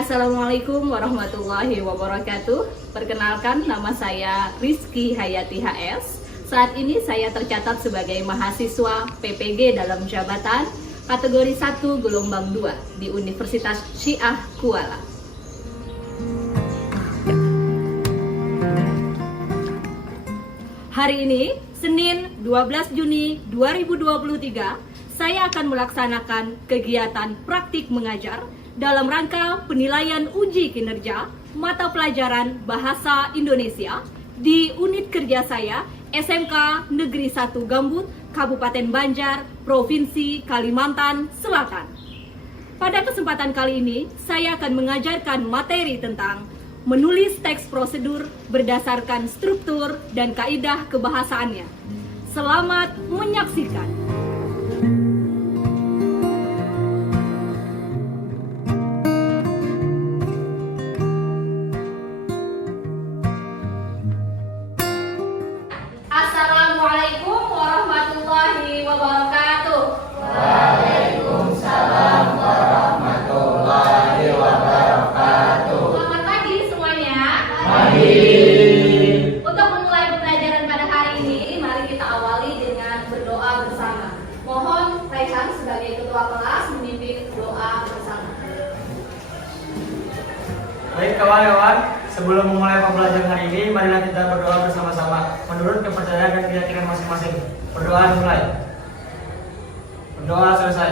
Assalamualaikum warahmatullahi wabarakatuh. Perkenalkan, nama saya Rizky Hayati HS. Saat ini saya tercatat sebagai mahasiswa PPG dalam jabatan kategori 1 gelombang 2 di Universitas Syiah Kuala. Hari ini, Senin 12 Juni 2023, saya akan melaksanakan kegiatan praktik mengajar dalam rangka penilaian uji kinerja mata pelajaran Bahasa Indonesia di unit kerja saya SMK Negeri 1 Gambut, Kabupaten Banjar, Provinsi Kalimantan Selatan. Pada kesempatan kali ini, saya akan mengajarkan materi tentang menulis teks prosedur berdasarkan struktur dan kaidah kebahasaannya. Selamat menyaksikan. Assalamualaikum warahmatullahi wabarakatuh. Waalaikumsalam warahmatullahi wabarakatuh. Selamat pagi semuanya. Pagi. Untuk memulai pembelajaran pada hari ini, mari kita awali dengan berdoa bersama. Mohon Raihan sebagai ketua kelas memimpin doa bersama. Baik kawan-kawan, sebelum memulai pembelajaran hari ini, marilah kita berdoa bersama-sama menurut kepercayaan dan keyakinan masing-masing. Berdoa dimulai. Berdoa selesai.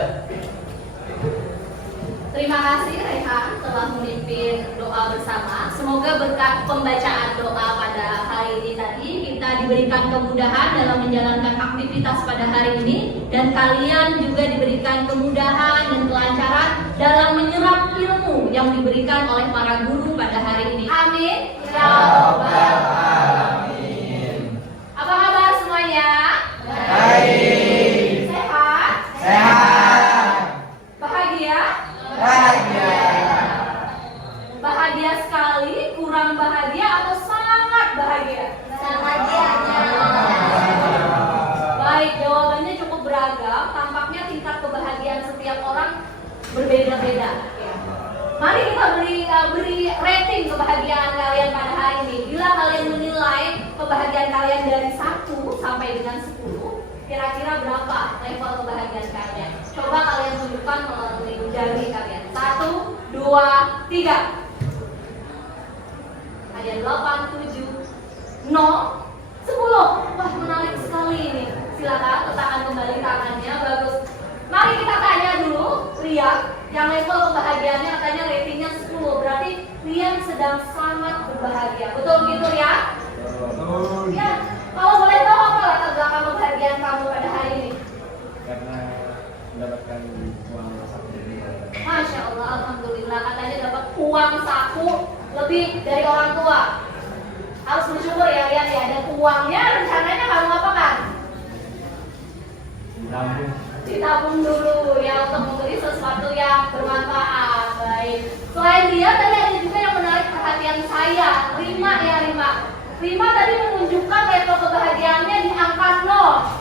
Terima kasih Raihan telah memimpin doa bersama. Semoga berkat pembacaan doa pada hari ini tadi kita diberikan kemudahan dalam menjalankan aktivitas pada hari ini, dan kalian juga diberikan kemudahan dan kelancaran dalam menyerap ilmu yang diberikan oleh para guru pada hari ini. Amin. Ya Rabbal Alamin. Apa kabar semuanya? Baik. Sehat? Sehat. Bahagia? Bahagia. Bahagia sekali, kurang bahagia, atau sangat bahagia? Sangat bahagia. Baik, jawabannya cukup beragam. Tampaknya tingkat kebahagiaan setiap orang berbeda-beda. Ya. Mari kita beri rating kebahagiaan kalian pada hari ini. Bila kalian menilai kebahagiaan kalian dari 1 sampai dengan 10, kira-kira berapa level kebahagiaan kalian? Coba kalian tunjukkan melalui jari kalian. 1, 2, 3. Ada 8, 7, 0, 10. Wah, menarik sekali ini. Silakan letakkan kembali tangannya. Bagus. Mari kita tanya dulu Rian, yang level kebahagiaannya katanya ratingnya 10. Berarti Rian sedang sangat berbahagia. Betul begitu Rian? Ya. Kalau boleh tahu apa latar belakang kebahagiaan kamu pada hari ini? Karena mendapatkan uang saku dari Masya Allah, alhamdulillah, katanya dapat uang saku lebih dari orang tua. Harus bersyukur ya Rian ya. Dan uangnya rencananya kamu apakan? Lampung. Ditabung dulu ya untuk membeli sesuatu yang bermanfaat. Baik. Selain dia, tadi ada juga yang menarik perhatian saya. Rima ya Rima. Rima tadi menunjukkan level kebahagiaannya di angka 0.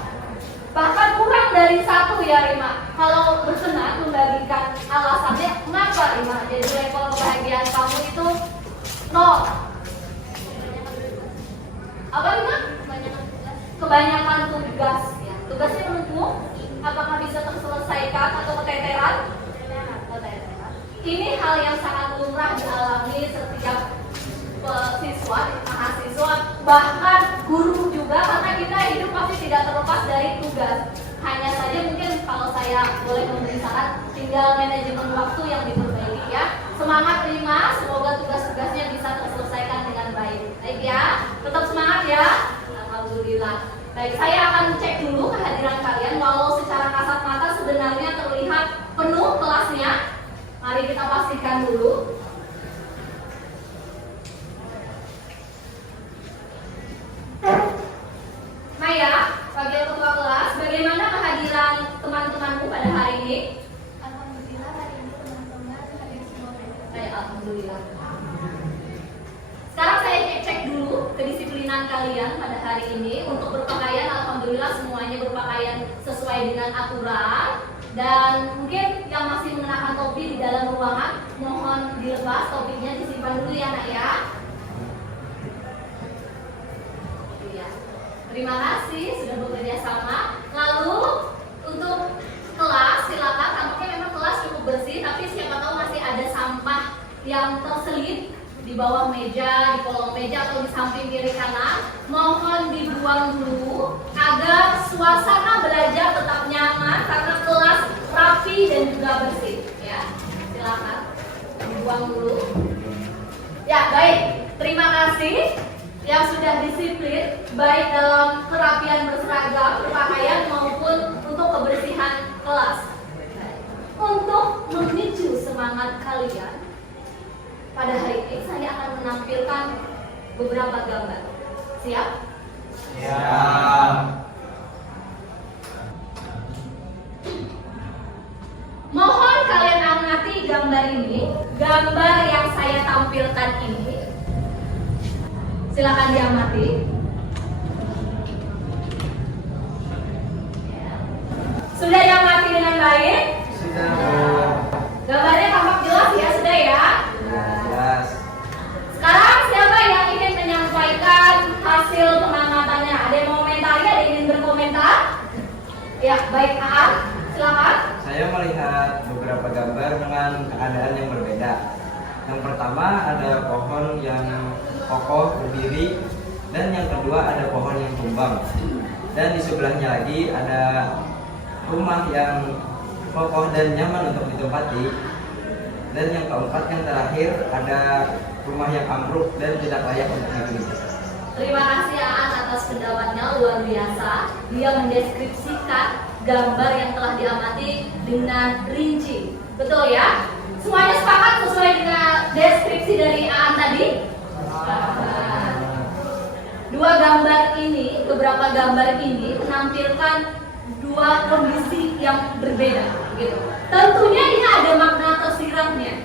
Bahkan kurang dari 1 ya Rima. Kalau berkenan membagikan alasannya mengapa Rima jadi level kebahagiaan kamu itu 0. Apa Rima? Kebanyakan tugas ya. Tugasnya menumpuk. Apakah bisa terselesaikan atau keteteran? Keteteran. Ini hal yang sangat lumrah dialami setiap siswa, mahasiswa, bahkan guru juga, karena kita hidup pasti tidak terlepas dari tugas. Hanya saja mungkin kalau saya boleh memberi saran, tinggal manajemen waktu yang diperbaiki ya. Semangat Rima, semoga tugas-tugasnya bisa terselesaikan dengan baik. Baik ya, tetap semangat ya. Alhamdulillah. Baik, saya akan cek dulu kehadiran kalian. Walau secara kasat mata sebenarnya terlihat penuh kelasnya, mari kita pastikan dulu. Maya, sebagai ketua kelas, bagaimana kehadiran teman-temanmu pada hari ini? Alhamdulillah hari ini teman-teman hadir semua. Baik, alhamdulillah. Sekarang saya cek dulu kedisiplinan kalian pada hari ini. Untuk berpakaian, alhamdulillah semuanya berpakaian sesuai dengan aturan. Dan mungkin yang masih mengenakan topi di dalam ruangan, mohon mohon dilepas topiknya, disimpan dulu ya nak ya. Iya. Terima kasih sudah bekerja sama. Lalu untuk kelas silakan, tampaknya memang kelas cukup bersih, tapi siapa tahu masih ada sampah yang terselip di bawah meja, di kolong meja atau di samping kiri kanan. Mohon dibuang dulu agar suasana belajar tetap nyaman karena kelas rapi dan juga bersih ya. Silakan dibuang dulu. Ya, baik. Terima kasih yang sudah disiplin baik dalam kerapian berseragam, berpakaian maupun untuk kebersihan kelas. Untuk memicu semangat kalian, pada hari ini saya akan menampilkan beberapa gambar. Siap? Siap. Mohon kalian amati gambar ini, gambar yang saya tampilkan ini. Silakan diamati. Sudah diamati dengan baik? Sudah. Gambarnya tampak jelas ya, sudah ya? Jelas. Sekarang siapa yang ingin menyampaikan hasil pengamatannya? Ada yang mau komentari, ada yang ingin berkomentar? Ya, baik Aan, silakan. Saya melihat beberapa gambar dengan keadaan yang berbeda. Yang pertama ada pohon yang kokoh berdiri, dan yang kedua ada pohon yang tumbang. Dan di sebelahnya lagi ada rumah yang kokoh dan nyaman untuk ditempati. Dan yang keempat, yang terakhir, ada rumah yang ambruk dan tidak layak untuk dihuni. Terima kasih Aan atas pendapatnya, luar biasa. Dia mendeskripsikan gambar yang telah diamati dengan rinci. Betul ya? Semuanya sepakat sesuai dengan deskripsi dari Aan tadi? Dua gambar ini, beberapa gambar ini menampilkan dua kondisi yang berbeda, gitu. Tentunya ini ada makna tersiratnya.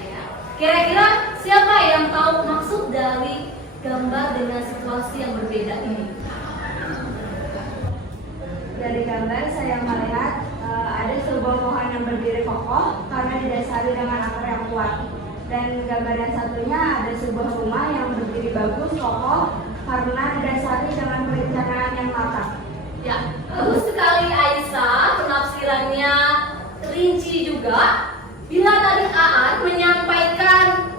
Ya. Kira-kira siapa yang tahu maksud dari gambar dengan situasi yang berbeda ini? Dari gambar saya melihat ada sebuah pohon yang berdiri kokoh karena didasari dengan akar yang kuat. Dan gambar yang satunya ada sebuah rumah yang berdiri bagus, kokoh karena didasari dengan perencanaan yang matang. Ya, bagus sekali Aisyah, penafsirannya rinci juga. Bila tadi Aan menyampaikan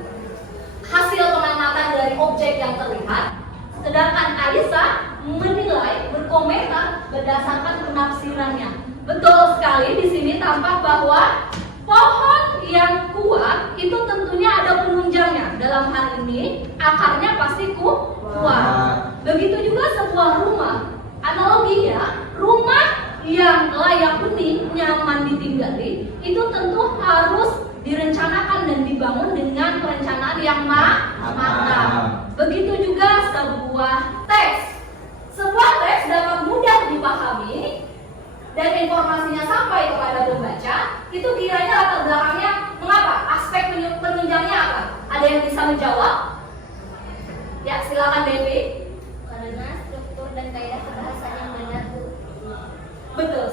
hasil pengamatan dari objek yang terlihat, sedangkan Aisyah menilai, berkomentar berdasarkan penafsirannya. Betul sekali, di sini tampak bahwa pohon yang kuat itu tentunya ada penunjangnya. Dalam hal ini akarnya pasti kuat. Begitu juga sebuah rumah. Analoginya, rumah yang layak huni, nyaman ditinggali, itu tentu harus direncanakan dan dibangun dengan perencanaan yang matang. Begitu juga sebuah teks. Sebuah teks dapat mudah dipahami dan informasinya sampai kepada pembaca. Itu kiranya latar belakangnya mengapa? Aspek penunjangnya apa? Ada yang bisa menjawab? Ya, silakan Devi. Karena struktur dan kaidah kebahasaan yang benar, Bu. Betul.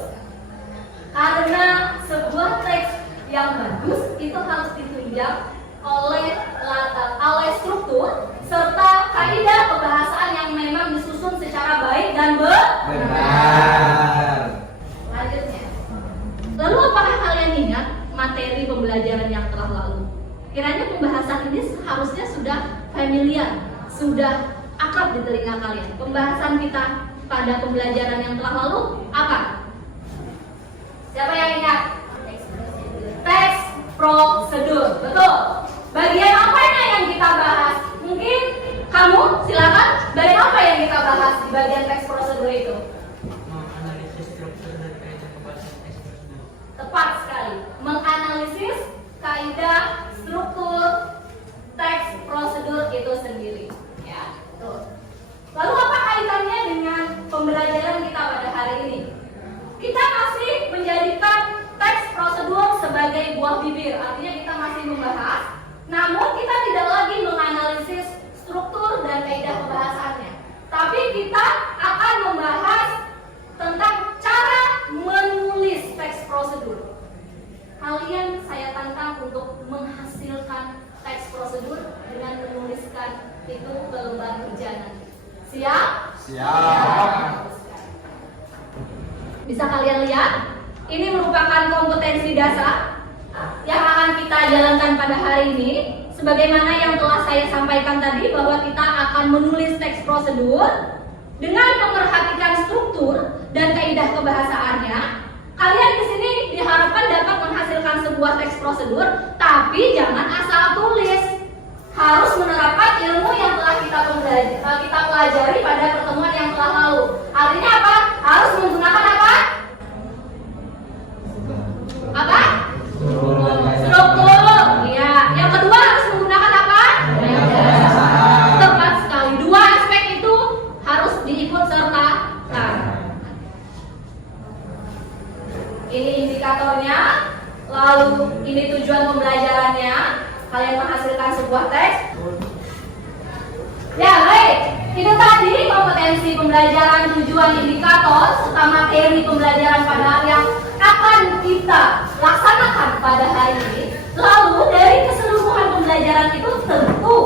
Karena sebuah teks yang bagus itu harus ditunjang oleh struktur serta kaidah kebahasaan yang memang disusun secara baik dan Benar. Lanjutnya. Lalu apakah kalian ingat materi pembelajaran yang telah lalu? Kiranya pembahasan ini seharusnya sudah familiar, sudah akrab di telinga kalian. Pembahasan kita pada pembelajaran yang telah lalu apa? Siapa yang ingat? Teks prosedur. Betul. Bagian apanya yang kita bahas? Mungkin kamu silakan. Bagian apa yang kita bahas di bagian teks prosedur itu? Menganalisis struktur dan kaidah pembahasan teks prosedur. Tepat sekali. Menganalisis kaidah struktur teks prosedur itu sendiri. Ya, betul. Lalu apa kaitannya dengan pembelajaran kita pada hari ini? Kita masih menjadikan teks prosedur sebagai buah bibir, artinya kita masih membahas, namun kita tidak lagi menganalisis struktur dan kaidah pembahasannya. Tapi kita akan membahas tentang cara menulis teks prosedur. Kalian saya tantang untuk menghasilkan akan itu ke lembar kerja nanti. Siap? Siap. Bisa kalian lihat? Ini merupakan kompetensi dasar yang akan kita jalankan pada hari ini. Sebagaimana yang telah saya sampaikan tadi, bahwa kita akan menulis teks prosedur dengan memperhatikan struktur dan kaidah kebahasaannya. Kalian di sini diharapkan dapat menghasilkan sebuah teks prosedur, tapi jangan asal tulis. Harus menerapkan ilmu yang telah kita pelajari pada pertemuan yang telah lalu. Artinya apa? Harus menggunakan apa? Apa? Struktur. Iya. Yang kedua harus menggunakan apa? Tepat sekali. Dua aspek itu harus diikut sertakan. Ini indikatornya, lalu ini tujuan pembelajarannya. Kalian menghasilkan sebuah teks. Ya, baik. Itu tadi kompetensi pembelajaran, tujuan, indikator, serta materi pembelajaran pada yang akan kita laksanakan pada hari ini. Lalu dari keseluruhan pembelajaran itu tentu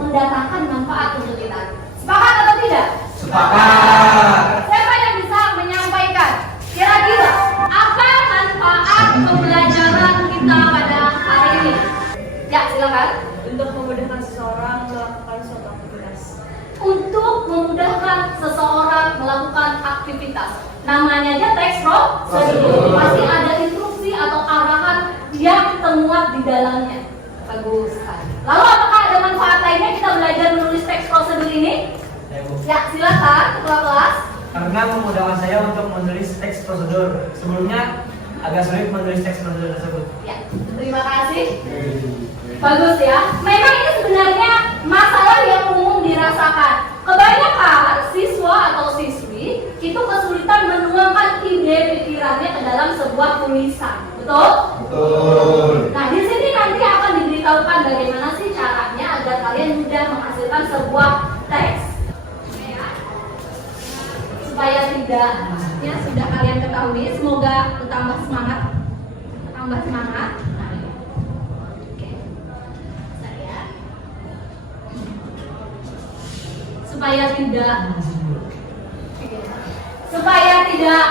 mendatangkan manfaat untuk kita. Sepakat atau tidak? Sepakat. Siapa yang bisa menyampaikan kira-kira apa manfaat pembelajaran kita pada hari ini? Ya, silakan. Untuk memudahkan seseorang melakukan suatu aktivitas. Untuk memudahkan seseorang melakukan aktivitas. Namanya aja teks prosedur. Pasti ada instruksi atau arahan yang termuat di dalamnya. Bagus sekali. Lalu apakah ada manfaat lainnya kita belajar menulis teks prosedur ini? Ya, silakan ketua kelas. Karena memudahkan saya untuk menulis teks prosedur. Sebelumnya agak sulit menulis teks prosedur tersebut. Ya, terima kasih. Bagus ya. Memang ini sebenarnya masalah yang umum dirasakan. Kebanyakan siswa atau siswi itu kesulitan menuangkan ide pikirannya ke dalam sebuah tulisan. Betul? Betul. Nah, di sini nanti akan diberitahukan bagaimana sih caranya agar kalian mudah menghasilkan sebuah teks. Ya. Supaya tidak, ya sudah kalian ketahui, semoga bertambah semangat. Tambah semangat. supaya tidak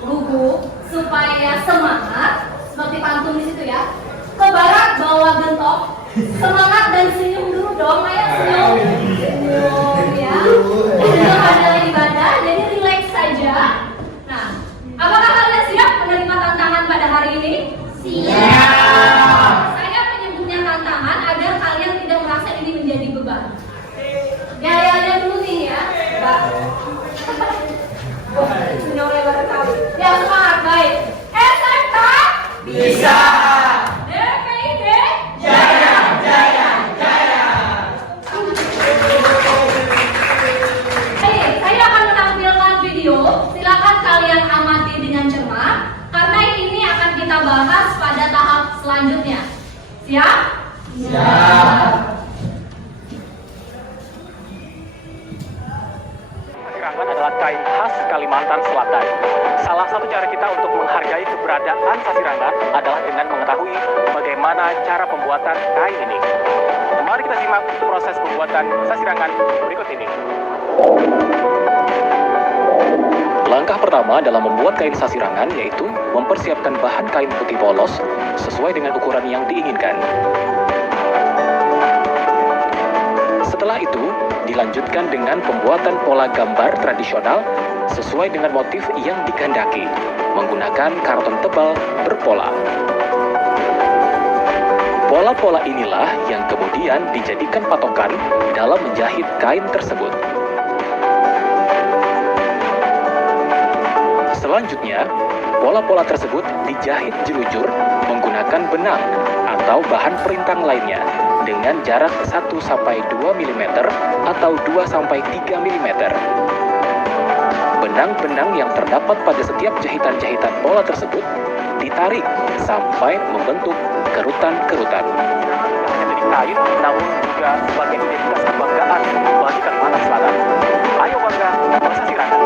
gugup, supaya semangat, seperti pantun di situ ya. Ke barat bawa gentok, semangat dan senyum dulu dong, ayo senyum. Senyum ya. Sebelum adalah ibadah, jadi relax saja. Nah, apakah kalian siap menerima tantangan pada hari ini? Siap. Saya menyebutnya tantangan agar kalian tidak merasa ini menjadi beban. Ya dulu nih ya, Mbak. Senyumnya baru tahu. Ya, semangat, baik. SMK Bisa. DPID Jaya, jaya, jaya. Baik, saya akan menampilkan video. Silakan kalian amati dengan cermat, karena ini akan kita bahas pada tahap selanjutnya. Siap? Siap. Sasirangan adalah kain khas Kalimantan Selatan. Salah satu cara kita untuk menghargai keberadaan sasirangan adalah dengan mengetahui bagaimana cara pembuatan kain ini. Mari kita simak proses pembuatan sasirangan berikut ini. Langkah pertama dalam membuat kain sasirangan yaitu mempersiapkan bahan kain putih polos sesuai dengan ukuran yang diinginkan. Setelah itu, dilanjutkan dengan pembuatan pola gambar tradisional sesuai dengan motif yang dikehendaki, menggunakan karton tebal berpola. Pola-pola inilah yang kemudian dijadikan patokan dalam menjahit kain tersebut. Selanjutnya, pola-pola tersebut dijahit jelujur menggunakan benang atau bahan perintang lainnya dengan jarak 1-2 mm atau 2-3 mm. Benang-benang yang terdapat pada setiap jahitan-jahitan pola tersebut ditarik sampai membentuk kerutan-kerutan. Jadi kain, namun juga sebagai identitas kebanggaan bagi Kalimantan Selatan. Ayo bangga bersasirangan.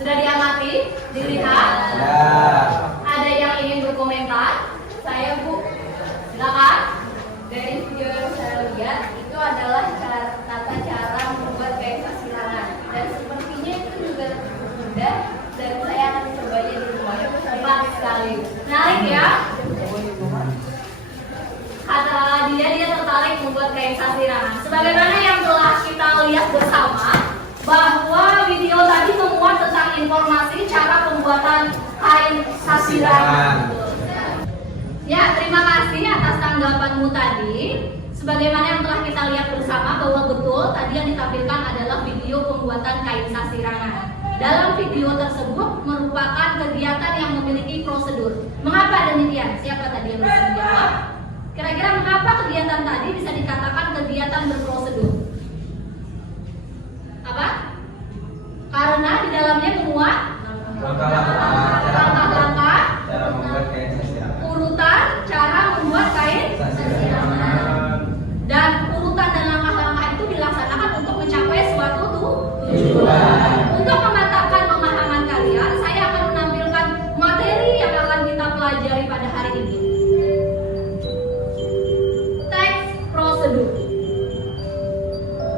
Sudah diamati informasi cara pembuatan kain sasirangan. Ya, terima kasih atas tanggapanmu tadi. Sebagaimana yang telah kita lihat bersama bahwa betul tadi yang ditampilkan adalah video pembuatan kain sasirangan. Dalam video tersebut merupakan kegiatan yang memiliki prosedur. Mengapa demikian? Siapa tadi yang bisa menjawab? Kira-kira mengapa kegiatan tadi bisa dikatakan kegiatan berprosedur? Apa? Karena di dalamnya memuat langkah-langkah, cara membuat kain sasirangan, urutan cara membuat kain sasirangan. Dan urutan dan langkah-langkah itu dilaksanakan untuk mencapai suatu tujuan. Untuk memantapkan pemahaman kalian, saya akan menampilkan materi yang akan kita pelajari pada hari ini. Teks prosedur.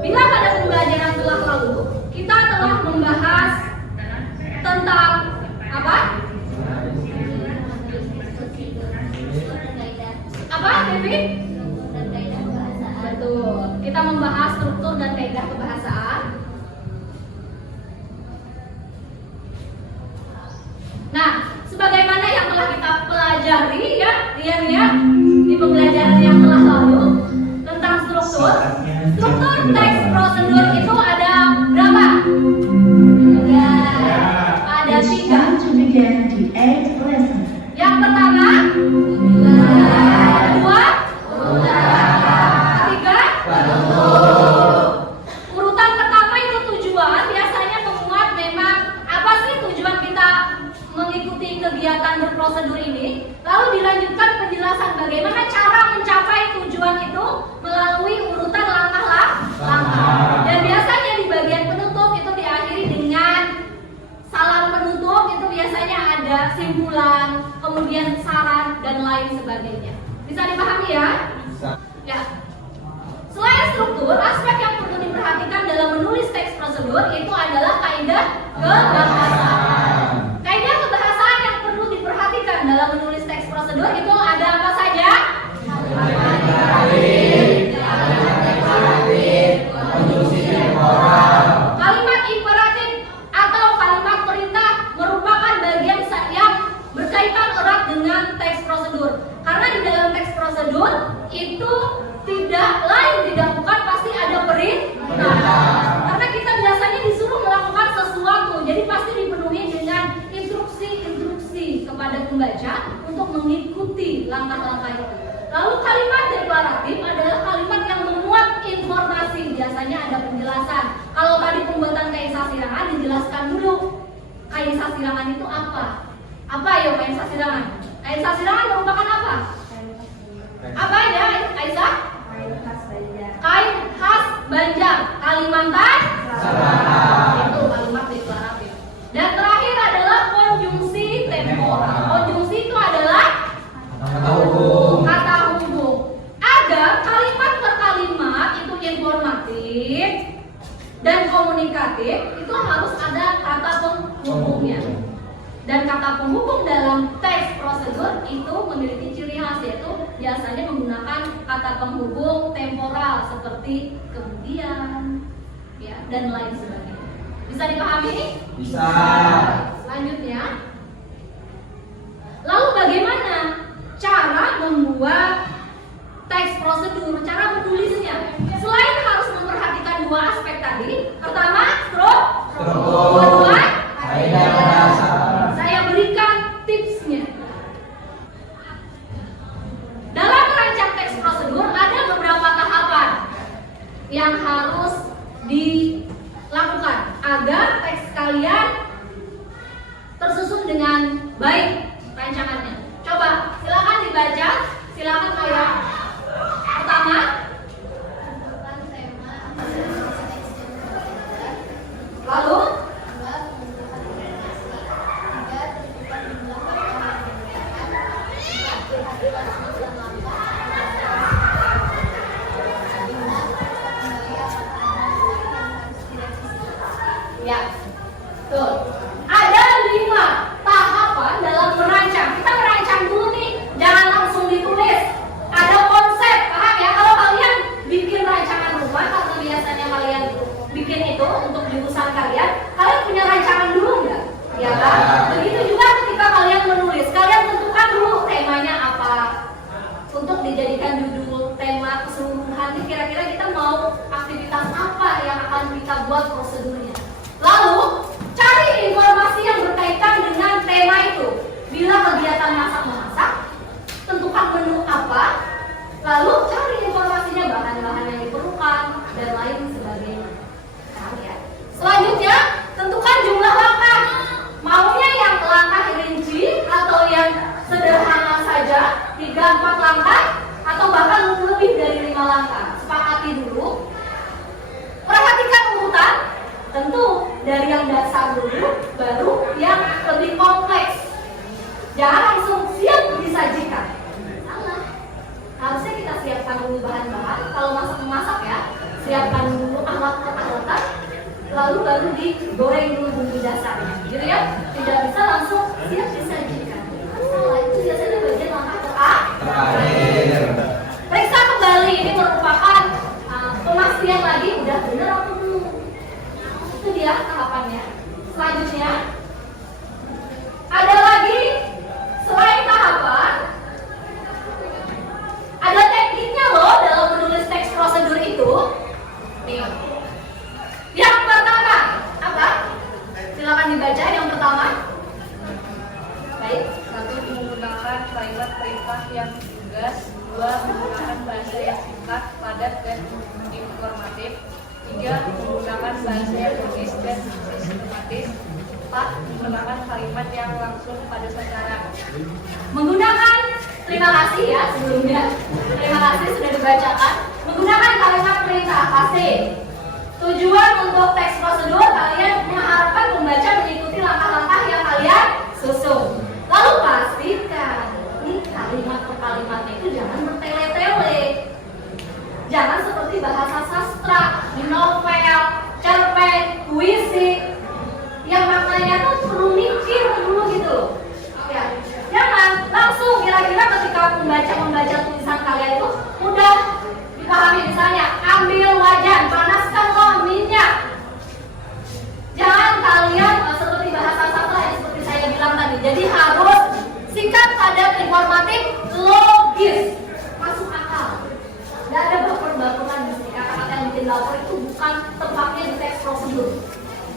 Bila pada pembelajaran telah lalu, kita telah membahas tentang apa? Apa, Devi? Betul. Kita membahas struktur dan kaidah kebahasaan. Nah, sebagaimana yang telah kita pelajari ya, Rian ya, di pembelajaran yang telah lalu tentang struktur. Struktur teks prosedur itu ada berapa? Ada 3. To begin the 8th lesson. Yang pertama, 2, 3. Urutan pertama itu tujuan, biasanya memuat memang apa sih tujuan kita mengikuti kegiatan berprosedur ini. Lalu dilanjutkan penjelasan bagaimana cara mencapai tujuan itu melalui urutan langkah-langkah. Dan biasanya di bagian penutup itu diakhiri dengan salam penutup, itu biasanya ada simpulan, kemudian saran dan lain sebagainya. Bisa dipahami ya? Ya. Selain struktur, aspek yang perlu diperhatikan dalam menulis teks prosedur itu adalah kaidah kebahasaan. Kaidah kebahasaan yang perlu diperhatikan dalam menulis teks prosedur itu ada apa saja? Kalimat imperatif atau kalimat perintah merupakan bagian yang berkaitan erat dengan teks prosedur. Karena di dalam teks prosedur itu tidak lain tidak bukan pasti ada perintah. Karena kita biasanya disuruh melakukan sesuatu, jadi pasti dipenuhi dengan instruksi-instruksi kepada pembaca untuk mengikuti langkah-langkah itu. Lalu kalimat deklaratif adalah kalimat yang memuat informasi, biasanya ada penjelasan. Kalau tadi pembuatan kain sasirangan dijelaskan dulu kain sasirangan itu apa? Apa ya kain sasirangan? Kain sasirangan merupakan apa? Apa ya Aisyah? Kain khas Banjar, Kalimantan Selatan. Itu kalimat deklaratif. Dan terakhir adalah konjungsi temporal. Konjungsi itu adalah kata hubung. Agar kalimat per kalimat itu informatif dan komunikatif, itu harus ada kata penghubungnya. Dan kata penghubung dalam teks prosedur itu memiliki ciri khas, yaitu biasanya menggunakan kata penghubung temporal seperti kemudian ya, dan lain sebagainya. Bisa dipahami? Bisa. Selanjutnya, lalu bagaimana cara membuat teks prosedur, cara menulisnya? Selain harus memperhatikan dua aspek tadi, pertama struktur, kedua kaidah kebahasaan. Saya berikan tipsnya. Dalam merancang teks prosedur ada beberapa tahapan yang harus dilakukan agar teks kalian tersusun dengan baik rancangannya. Coba silakan dibaca, silakan kayak pertama. Lalu ya, tuh. Ada 5 tahapan dalam merancang. Kita merancang dulu nih, jangan langsung ditulis. Ada konsep, paham ya? Kalau kalian bikin rancangan rumah, atau biasanya kalian bikin itu untuk jurusan kalian punya rancangan dulu nggak? buat prosedurnya. Lalu, cari informasi yang berkaitan dengan tema itu. Bila kegiatan masak-memasak, tentukan menu apa, lalu cari informasinya, bahan-bahan yang diperlukan, dan lain sebagainya. Nah, ya. Selanjutnya, tentukan jumlah langkah. Maunya yang langkah rinci atau yang sederhana saja, 3-4 langkah, atau bahkan lebih dari 5 langkah. Sepakati dulu. Perhatikan urutan, tentu dari yang dasar dulu, baru yang lebih kompleks. Jangan langsung siap disajikan. Salah. Harusnya kita siapkan dulu bahan-bahan. Kalau masak-memasak ya, siapkan dulu alat-alatan, lalu baru digoreng dulu bumbu dasarnya, gitu ya. Tidak bisa langsung siap disajikan. Salah, itu biasanya bagian langkah terakhir. Periksa kembali, ini merupakan pemastian lagi udah bener atau belum. Itu dia tahapannya. Selanjutnya ada lagi selain tahapan, ada tekniknya loh dalam menulis teks prosedur itu. Nih. Yang pertama apa? Silakan dibaca yang pertama. Baik. 1. Menggunakan kalimat perintah yang tegas. 2. Menggunakan bahasa yang singkat, padat, dan informatif. 3. Menggunakan bahasa yang logis dan sistematis. 4. Menggunakan kalimat yang langsung pada sasaran. Menggunakan, terima kasih ya sebelumnya. Terima kasih sudah dibacakan. Menggunakan kalimat perintah AC. Tujuan untuk teks prosedur, kalian mengharapkan pembaca mengikuti langkah-langkah yang kalian susun. Lalu pastikan ini kalimat per kalimatnya itu jangan bertele-tele. Jangan seperti bahasa sastra, di novel, cerpen, puisi yang maknanya tuh perlu mikir dulu gitu. Ya, jangan langsung kira-kira ketika membaca tulisan kalian itu mudah dipahami. Misalnya, ambil wajan, panaskanlah minyak. Jangan kalian seperti bahasa sastra yang seperti saya bilang tadi. Jadi harus singkat, padat, informatif, logis, masuk akal. Tidak ada baper-baperan di sini. Kata-kata yang bikin baper itu bukan tempatnya di teks prosedur.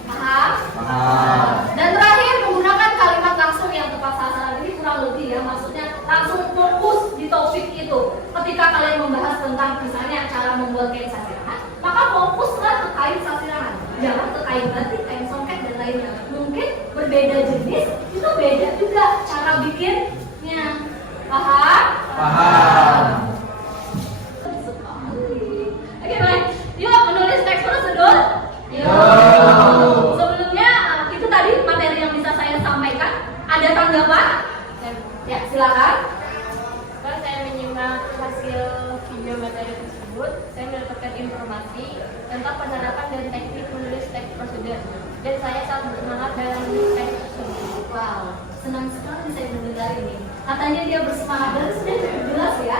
Paham? Paham. Dan terakhir, menggunakan kalimat langsung yang tepat sasaran. Ini kurang lebih ya, maksudnya langsung fokus di topik itu. Ketika kalian membahas tentang misalnya cara membuat kain sasirangan, maka fokuslah ke kain sasirangan. Jangan ke kain batik, kain songket, dan lainnya. Mungkin berbeda jenis, itu beda juga cara bikinnya. Paham? Paham. Oke, baik. Yuk, menulis teks prosedur. Sebelumnya itu tadi materi yang bisa saya sampaikan. Ada tanggapan? Ya, silakan. Setelah saya menyimak hasil video materi tersebut, saya mendapatkan informasi tentang penerapan dan teknik menulis teks prosedur. Dan saya sangat bersemangat dalam menulis teks prosedur. Wow, senang sekali saya mendengar ini. Katanya dia bersemangat dan sudah cukup jelas ya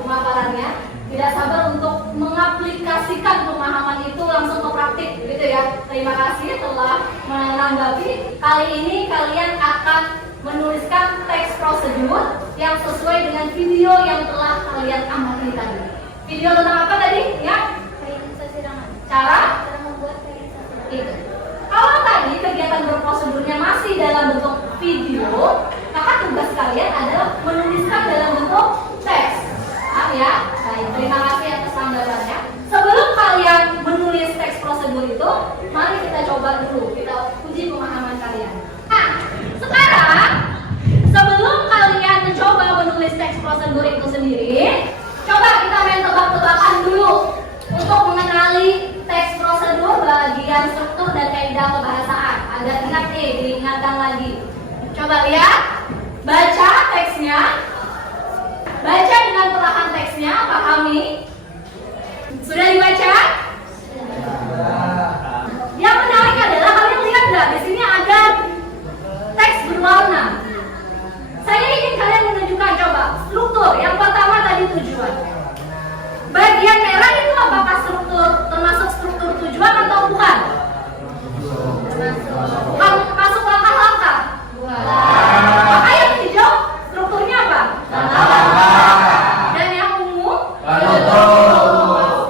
pemaparannya. Tidak sabar untuk mengaplikasikan pemahaman itu langsung ke praktik, gitu ya. Terima kasih telah menanggapi. Kali ini kalian akan menuliskan teks prosedur yang sesuai dengan video yang telah kalian amati tadi. Video tentang apa tadi? Ya? Kain sasirangan. Cara? Cara membuat kain sasirangan. Itu. Kalau tadi kegiatan berprosedurnya masih dalam bentuk video, maka tugas kalian adalah menuliskan dalam bentuk teks. Paham ya? Baik, terima kasih atas tanggapannya. Sebelum kalian menulis teks prosedur itu, mari kita coba dulu, kita uji pemahaman kalian. Nah, sekarang sebelum kalian mencoba menulis teks prosedur itu sendiri, coba kita main tebak-tebakan dulu untuk mengenali teks prosedur bagian struktur dan kaidah kebahasaan. Agar ingat nih, diingatkan lagi. Coba lihat, baca teksnya. Baca dengan perlahan teksnya, pahami. Sudah dibaca? Yang menarik adalah kalian lihat nggak di sini ada teks berwarna. Saya ingin kalian menunjukkan coba struktur. Yang pertama tadi tujuan. Bagian merah itu apakah struktur termasuk struktur tujuan atau bukan? Bukan masuk langkah-langkah. Maka yang hijau strukturnya apa? Dan yang ungu?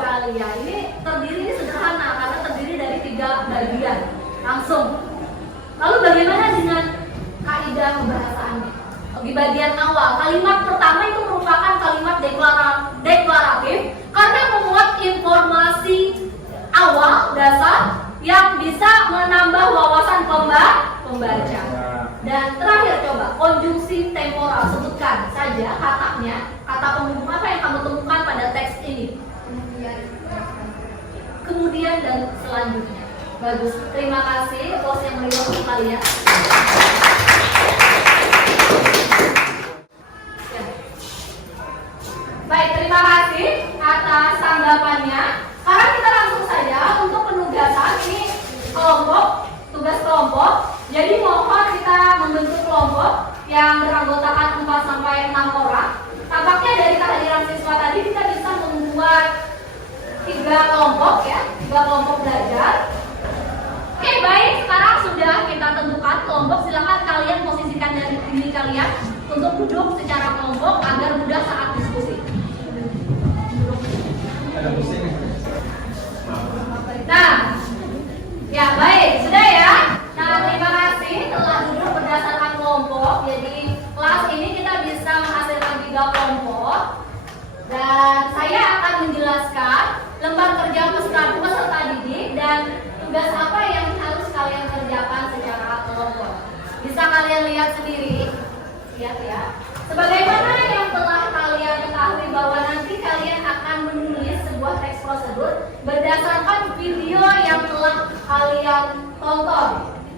Sekali ya. Ini terdiri sederhana karena terdiri dari 3 langsung. Lalu bagaimana dengan kaidah pembahasaannya? Di bagian awal, kalimat pertama itu merupakan kalimat deklaratif karena memuat informasi awal dasar yang bisa menambah wawasan pembaca. Dan terakhir coba konjungsi temporal, sebutkan saja katanya, kata penghubung apa yang kamu temukan pada teks ini. Kemudian dan selanjutnya. Bagus, terima kasih. Applause yang meriah untuk kalian. Ya. Baik, terima kasih atas tanggapannya. Sekarang kita langsung saja untuk penugasan. Ini kelompok, tugas kelompok. Jadi mohon kita membentuk kelompok yang beranggotakan 4 sampai 6 orang. Tampaknya dari kehadiran siswa tadi kita bisa membuat 3 kelompok ya, 3 kelompok belajar. Oke, baik, sekarang sudah kita tentukan kelompok. Silakan kalian posisikan dari diri kalian untuk duduk secara kelompok agar mudah saat diskusi. Nah, ya baik, sudah ya. Nah, terima kasih telah duduk berdasarkan kelompok. Jadi kelas ini kita bisa menghasilkan 3 kelompok. Dan saya akan menjelaskan lembar kerja peserta didik dan tugas apa yang harus kalian kerjakan secara kelompok. Bisa kalian lihat sendiri, lihat ya. Sebagaimana yang telah kalian ketahui bahwa nanti kalian akan menulis sebuah teks prosedur berdasarkan video yang telah kalian tonton.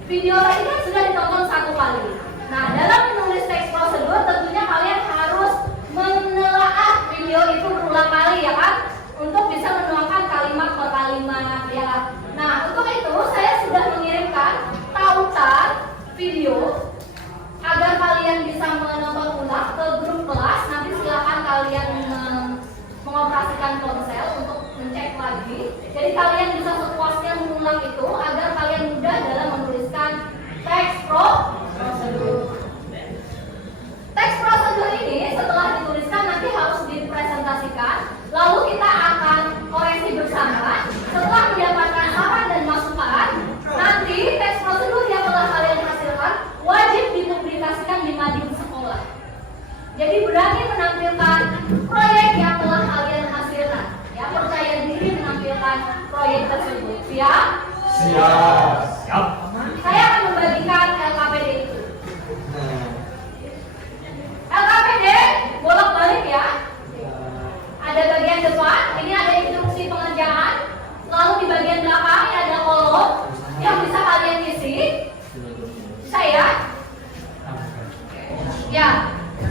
Video ini kan sudah ditonton 1 kali. Nah, dalam menulis teks prosedur tentunya kalian harus menelaah video itu berulang kali ya kan, untuk bisa menuangkan kalimat per kalimat ya kan. Nah, untuk itu saya sudah mengirimkan tautan video agar kalian bisa menonton ulang ke grup kelas. Nanti silakan kalian mengoperasikan ponsel untuk mencek lagi. Jadi kalian bisa sepuasnya mengulang itu agar kalian mudah dalam menuliskan teks prosedur. Teks prosedur ini setelah dituliskan nanti harus dipresentasikan. Lalu kita akan koreksi bersama. Setelah mendapatkan saran dan masukan, nanti teks prosedur yang telah kalian hasilkan wajib dipublikasikan di mading sekolah. Jadi berani menampilkan proyek yang telah kalian hasilkan. Ya, percaya diri menampilkan proyek tersebut. Siap? Siap. Siap. Saya akan membagikan LKPD itu. LKPD bolak-balik ya. Ada bagian depan, ini ada instruksi pengerjaan. Lalu di bagian belakang ini ada kolom yang bisa kalian isi. Saya, ya,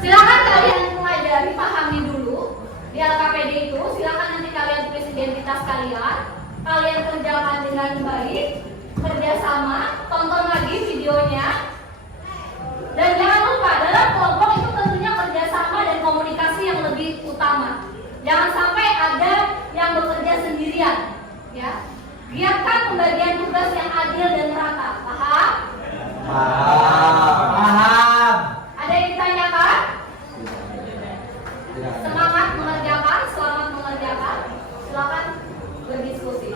silakan kalian pelajari, pahami dulu di LKPD itu. Silakan nanti kalian tulis identitas kalian. Kalian kerjakan dengan baik, kerjasama, tonton lagi videonya. Dan jangan lupa dalam kelompok itu tentunya kerjasama dan komunikasi yang lebih utama. Jangan sampai ada yang bekerja sendirian, ya. Biarkan pembagian tugas yang adil dan merata. Paham? Paham. Ada yang ditanyakan? Semangat mengerjakan, selamat mengerjakan. Silakan berdiskusi.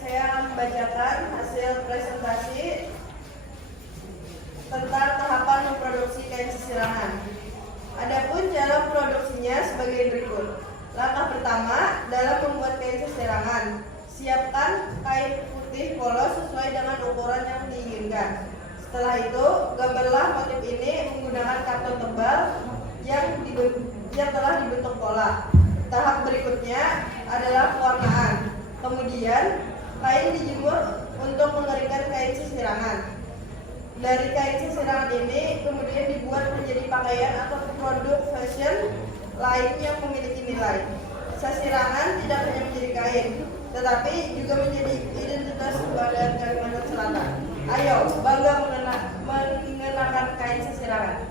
saya akan membacakan hasil presentasi tentang tahapan memproduksi kain sesirangan. Adapun cara produksinya sebagai berikut. Langkah pertama dalam membuat kain sesirangan, siapkan kain putih polos sesuai dengan ukuran yang diinginkan. Setelah itu, gambarlah motif ini menggunakan karton tebal yang telah dibentuk pola. Tahap berikutnya adalah pewarnaan. Kemudian, kain dijemur untuk mengeringkan kain sesirangan. Dari kain sesirangan ini kemudian dibuat menjadi pakaian atau produk fashion lain yang memiliki nilai. Sesirangan tidak hanya menjadi kain, tetapi juga menjadi identitas kebanggaan Kalimantan Selatan. Ayo, bangga mengenakan kain sesirangan.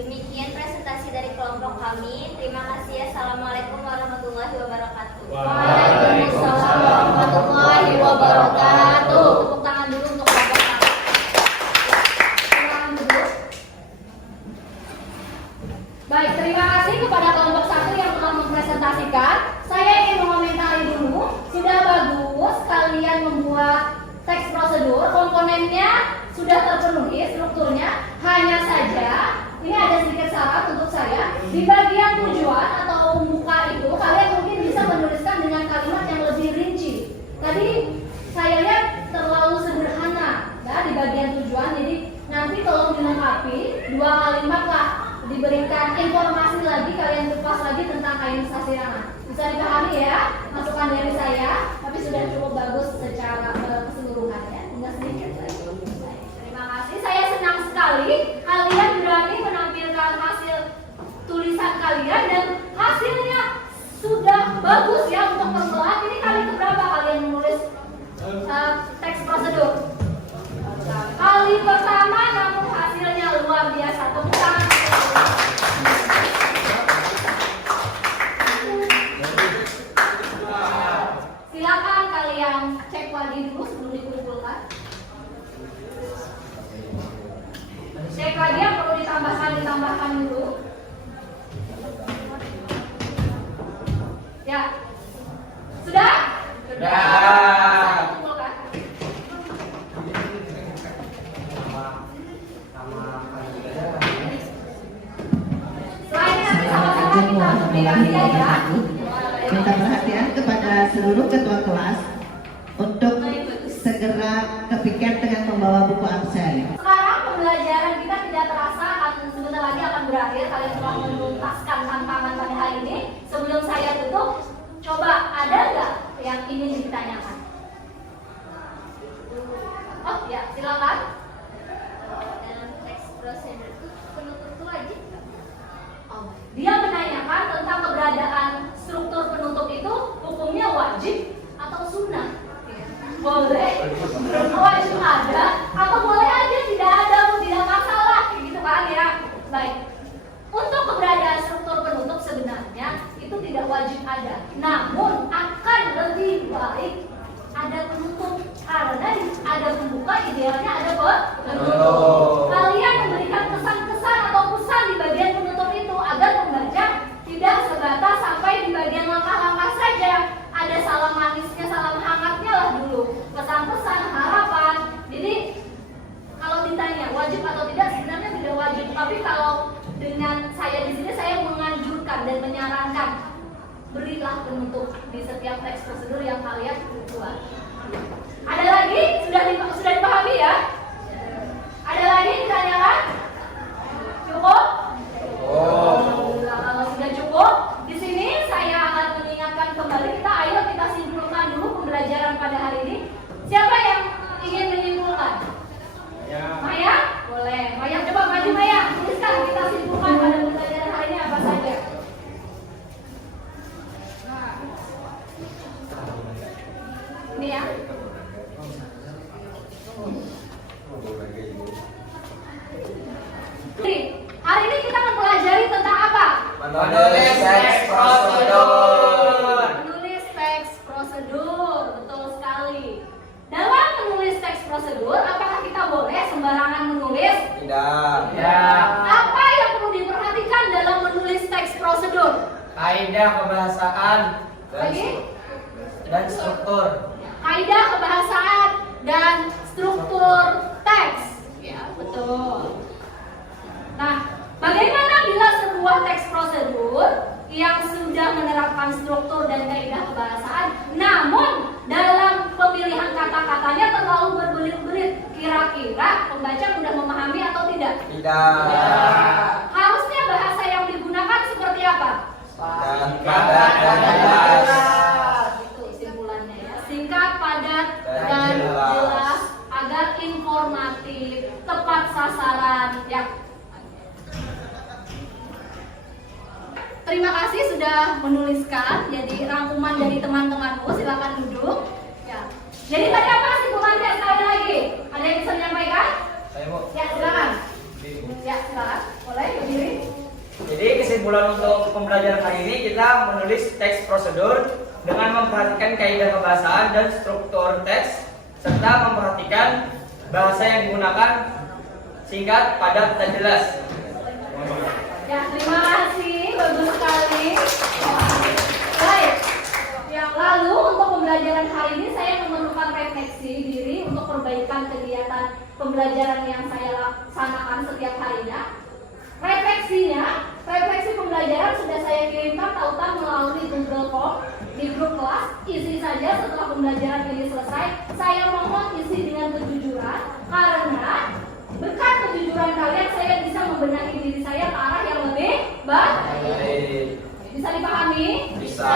Demikian presentasi dari kelompok kami. Terima kasih. Assalamualaikum warahmatullahi wabarakatuh. Waalaikumsalam warahmatullahi wabarakatuh. Tepuk tangan dulu untuk kelompok kami. Silakan duduk. Baik, terima kasih kepada kelompok 1 yang telah mempresentasikan. Saya ingin mengomentari dulu. Sudah bagus kalian membuat teks prosedur, komponennya sudah terpenuhi strukturnya. Hanya saja ini ada sedikit syarat untuk saya. Di bagian tujuan atau pembuka itu kalian mungkin bisa menuliskan dengan kalimat yang lebih rinci. Tadi saya lihat terlalu sederhana ya di bagian tujuan. Jadi nanti tolong dilengkapi 2 kalimat lah, diberikan informasi lagi, kalian kupas lagi tentang kain sesirangan. Bisa dipahami ya masukan dari saya, tapi sudah cukup bagus secara keseluruhan ya. Tinggal sedikit lagi. Terima kasih. Saya senang sekali kalian berani menampilkan hasil tulisan kalian dan hasilnya sudah bagus ya untuk permulaan. Ini kali keberapa kalian menulis teks prosedur? Kali pertama, namun hasilnya luar biasa. Tepuk tangan. Silakan kalian cek lagi dulu sebelum dikumpulkan. Cek lagi yang perlu ditambahkan dulu. Ya, sudah? Sudah. Kumpulkan. Selain nanti sama-sama kita publikasikan ya. Minta perhatian kepada seluruh ketua kelas untuk segera kepikiran dengan membawa buku absen. Sekarang pembelajaran kita tidak terasa akan sebentar lagi akan berakhir. Kalian telah menuntaskan tantangan pada hari ini. Sebelum saya tutup, coba ada nggak yang ingin ditanyakan? Oh ya, silakan. Dalam teks prosedur itu penutup itu wajib nggak? Oh, dia menanyakan tentang keberadaan struktur penutup itu hukumnya wajib atau sunnah? Boleh, wajib ada atau boleh aja tidak ada pun tidak masalah, gitu kan ya. Baik, untuk keberadaan struktur penutup sebenarnya itu tidak wajib ada, namun akan lebih baik ada penutup karena ada pembuka, idealnya ada penutup. Kalian memberikan kesan-kesan atau pesan di bagian penutup itu agar pembaca tidak sebatas sampai di bagian langkah-langkah saja. Ada salam manisnya, salam hangatnya lah dulu, pesan-pesan, harapan. Jadi kalau ditanya wajib atau tidak, sebenarnya tidak wajib. Tapi kalau dengan saya di sini, saya menganjurkan dan menyarankan berilah penutup di setiap teks prosedur yang kalian buat. Ada lagi? Sudah dipahami ya? Ada lagi ditanyakan? Cukup? Alhamdulillah, kalau sudah cukup, di sini saya akan mengingatkan kembali kita simpulkan dulu pembelajaran pada hari ini. Siapa yang ingin menyimpulkan? Maya? Boleh. Maya, coba maju Maya. Tuliskan kita simpulkan pada pembelajaran hari ini apa saja. Ini ya. Hari ini kita mempelajari tentang apa? Menulis teks prosedur. Menulis teks prosedur, betul sekali. Dalam menulis teks prosedur, apakah kita boleh sembarangan menulis? Tidak. Apa yang perlu diperhatikan dalam menulis teks prosedur? Kaidah kebahasaan. Lagi? dan struktur. Kaidah kebahasaan dan struktur teks. Ya, betul. Nah, bagaimana bila sebuah teks prosedur yang sudah menerapkan struktur dan kaidah kebahasaan, namun dalam pemilihan kata-katanya terlalu berbelit-belit? Kira-kira pembaca mudah memahami atau tidak? Tidak. Harusnya bahasa yang digunakan seperti apa? Dan padat dan jelas. Itu simpulannya ya. Singkat, padat, Dan dan jelas. jelas agar informatif, tepat sasaran ya. Terima kasih sudah menuliskan. Jadi rangkuman dari teman-temanmu, silakan duduk. Ya. Jadi tadi apa kesimpulannya sekali lagi? Ada yang bisa menyampaikan? Saya mau. Ya, silakan. Ya, silakan. Boleh berdiri. Jadi kesimpulan untuk pembelajaran hari ini kita menulis teks prosedur dengan memperhatikan kaidah kebahasaan dan struktur teks serta memperhatikan bahasa yang digunakan singkat, padat, dan jelas. Ya, terima kasih. Bagus sekali. Baik. Yang lalu untuk pembelajaran hari ini saya memerlukan refleksi diri untuk perbaikan kegiatan pembelajaran yang saya laksanakan setiap harinya. Refleksi pembelajaran sudah saya kirimkan tautan melalui Google Form di grup kelas. Isi saja setelah pembelajaran ini selesai. Saya mohon isi dengan kejujuran karena berkat kejujuran kalian saya bisa membenahi diri saya ke arah yang lebih baik. Bisa dipahami? Bisa.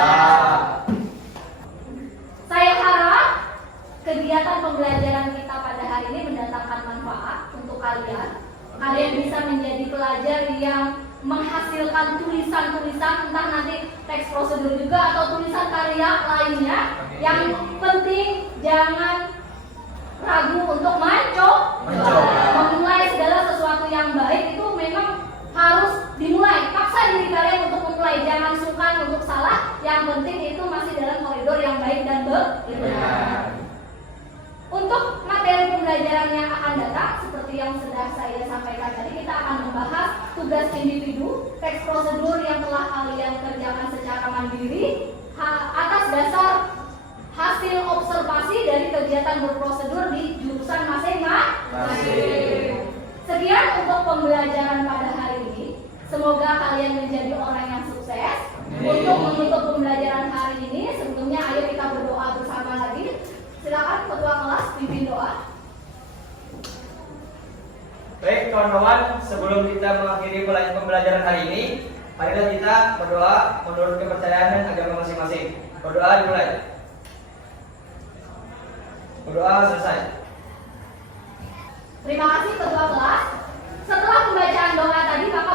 Saya harap kegiatan pembelajaran kita pada hari ini mendatangkan manfaat untuk kalian. Kalian bisa menjadi pelajar yang menghasilkan tulisan-tulisan, entah nanti teks prosedur juga atau tulisan karya lainnya. Yang penting jangan ragu untuk mencoba. Memulai segala sesuatu yang baik itu memang harus dimulai. Paksa diri kalian untuk memulai, jangan sungkan untuk salah. Yang penting itu masih dalam koridor yang baik dan benar. Untuk materi pembelajaran yang akan datang, seperti yang sudah saya sampaikan tadi, kita akan membahas tugas individu, teks prosedur yang telah kalian kerjakan secara mandiri atas dasar hasil observasi dari kegiatan berprosedur di jurusan masing-masing. Sekian untuk pembelajaran pada hari ini. Semoga kalian menjadi orang yang sukses. Untuk menutup pembelajaran hari ini, sebelumnya ayo kita berdoa bersama lagi. Silakan ketua kelas pimpin doa. Baik kawan-kawan, sebelum kita mengakhiri pembelajaran hari ini, marilah kita berdoa menurut kepercayaan dan agama masing-masing. Berdoa dimulai. Berdoa selesai. Terima kasih ketua kelas. Setelah pembacaan doa tadi, maka